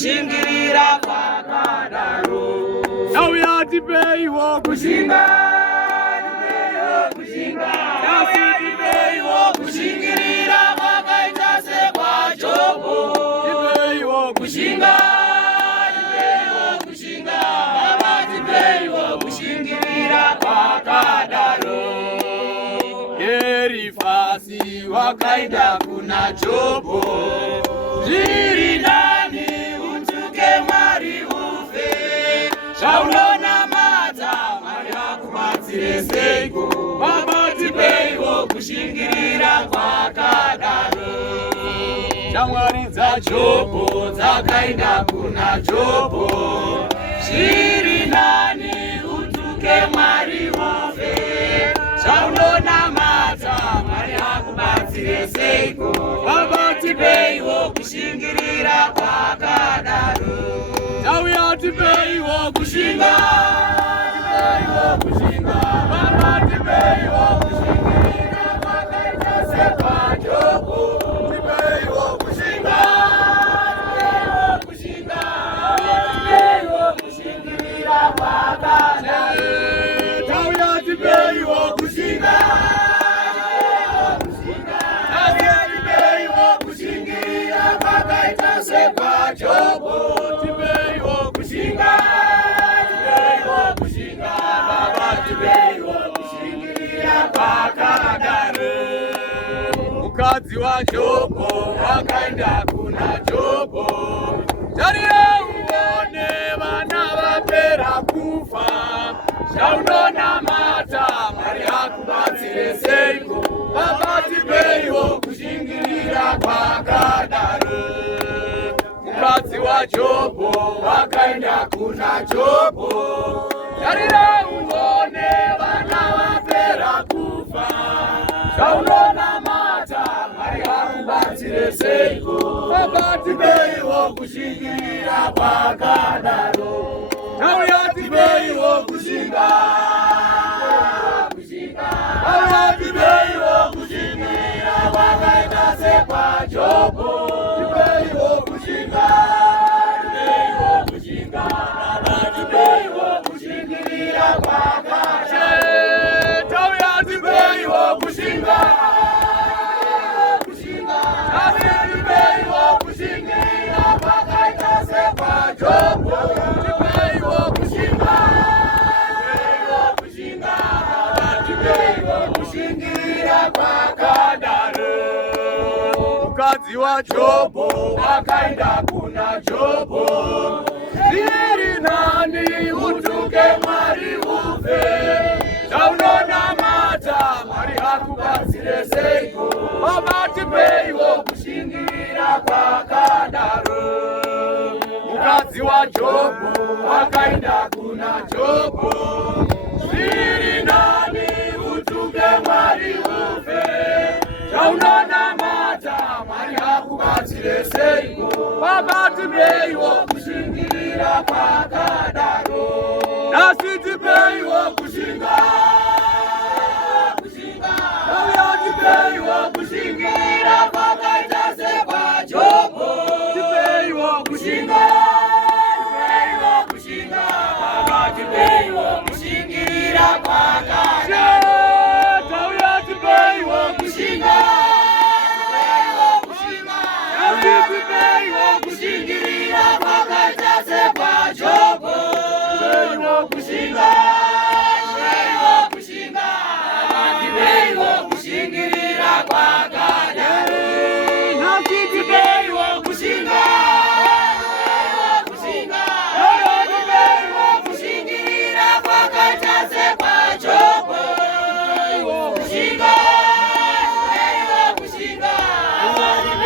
kushingirira kwakadaro. Nauya tipeiwo kushinga, Nauya tipeiwo kushingirira kwakaita sekwaJobho. tipeiwo Kushinga, Baba tipeiwo kushingirira kwakadaro. Elifasi Wakaenda kuna Jobho. Zviri nani utuke Mwari ufe. Zvaunonamata Mwari akubatsire seiko. Baba tipeiwo kushingirira kwakadaro. Shamwari Jobho dzakaenda kuna Jobho. Zviri nani utuke Mwari ufe. Zvaunonamata Mwari akubatsire seiko. Baba tipeiwo kushingirira kwakadaro. Nauya tipeiwo Kushinga, Baba tipeiwo kushingirira kwakaita sekwaJobho. Tipeiwo kushinga, tipeiwo kushingirira kwakadaro. Nauya tipeiwo Kushinga, tipeiwo kushingirira kwakaita sekwaJobho. tipeiwo Kushinga, Baba tipeiwo kushingirira kwakadaro. mukadzi waJobho Wakaenda kuna Jobho. tarira uone vana vapera kufa. Zvaunonamata Mwari akubatsire seiko. Baba tipeiwo kushingirira kwakadaro. Mukadzi waJobho wakaenda kuna Jobho. Tarira uone vana vapera kufa. Zvaunonamata Mwari akubatsire seiko. Baba tipeiwo kushingirira kwakadaro. Nauya Tipeiwo kushinga, Nauya tipeiwo kushingirira kwakaita sekwaJobho. Tipeiwo kushinga, Baba tipeiwo kushingirira kwakadaro. Nauya Tipeiwo kushinga, tipeiwo kushingirira kwakaita sekwaJobho. Tipeiwo kushinga, tipeiwo kushingirira kwakadaro. mukadzi waJobho Wakaenda kuna Jobho. Zviri nani utuke Mwari ufe. Zvaunonamata Mwari akubatsire seiko. Baba tipeiwo kushingirira kwakadaro. Mukadzi waJobho wakaenda kuna Jobho. Zviri nani utuke Mwari ufe. Zvaunonamata Mwari akubatsire seiko. Baba tipeiwo kushingirira kwakadaro. nasi tipeiwo